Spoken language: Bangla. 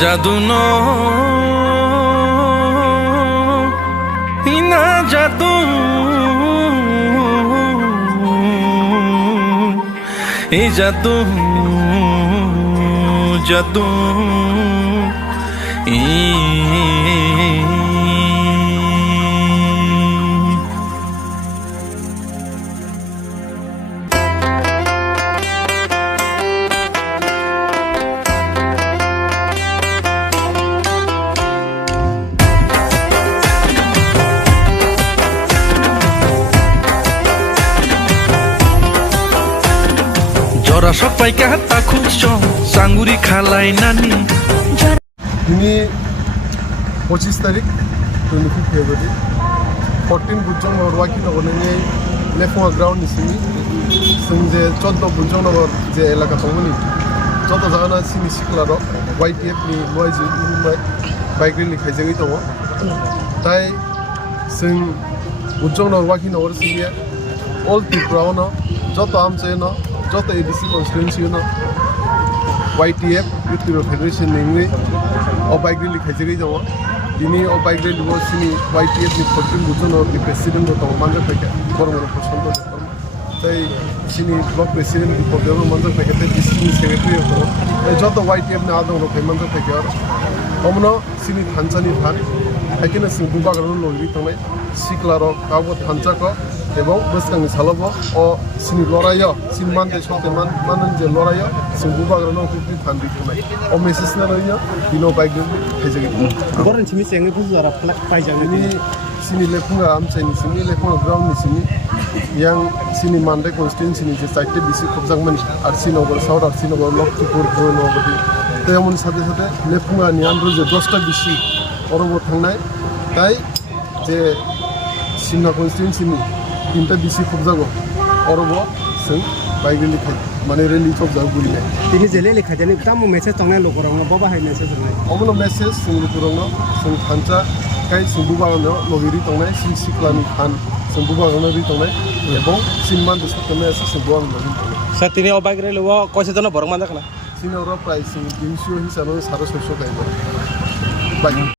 জাদু না জাদু এই জাদু জাদু জরা সবাই কাটা খুব সাঙ্গুরি খালাই নানি ini 25 tarik 25 February 14 Bujang Norwa ki nogor ni Lefwa ground ni sini sungje 14 Bujang nogor je elaka tongoni joto jagana sini sikla ro YTF ni loizi umai bike rally khaijagi tongo tai sung Bujang Norwa ki nogor sini all Tripura no joto amche no joto ABC constituency no YTF Youth Federation ni o bike rally khaijagi tongo dini o bike rally bo sini YTF ni 14 Bujang Norwa ni president bo tongo manja peke boromoro posondo tai sini block president ni pogero manja peke tai district secretary ko joto YTF ni adong ro manja peke omno sini thanchani than haikena sing buba garo lori tongai siklaro kabo thancha ko এবং বসকানি সালবো ও সিনি লড়াইয়া সিন মানতে সতে মানন যে লড়াইয়া সিন বুবাগ্রনো কুপি থান্দি থনাই ও মেসেজ না রইয়া দিনো বাইক হেজেগি গরন সিমি সেঙ্গে বুজারা ফ্লাক পাইজাঙ্গি ni sini lefunga amchaini sini lefunga ground ni sini yang sini mande constituency ni je saite bisi khobjangmani ar sinogor south ar sinogor lokhtipur nogodi তেমন সাথে সাথে lefunga ni andro je 10টা bisi orobo thangnai tai je sinna constituency ni 3টা bisi khobjago orobo sing bike rally khai mane rally khobjago guline তিনি জেলে লেখা জানি তামো মেসেজ তংনা লগরং ববা হাই মেসেজ নাই omono message sing lukurongno sing thancha kai sing bubagano logiri tongnai sing siklani khan sing bubagano ri tongnai ebong sinman de sotome ase sing buang login tongnai sir তিনি অবাক রে লব কইছে জন বরং মানজাক না sinoro price sing 300 hisabe 650 kai bye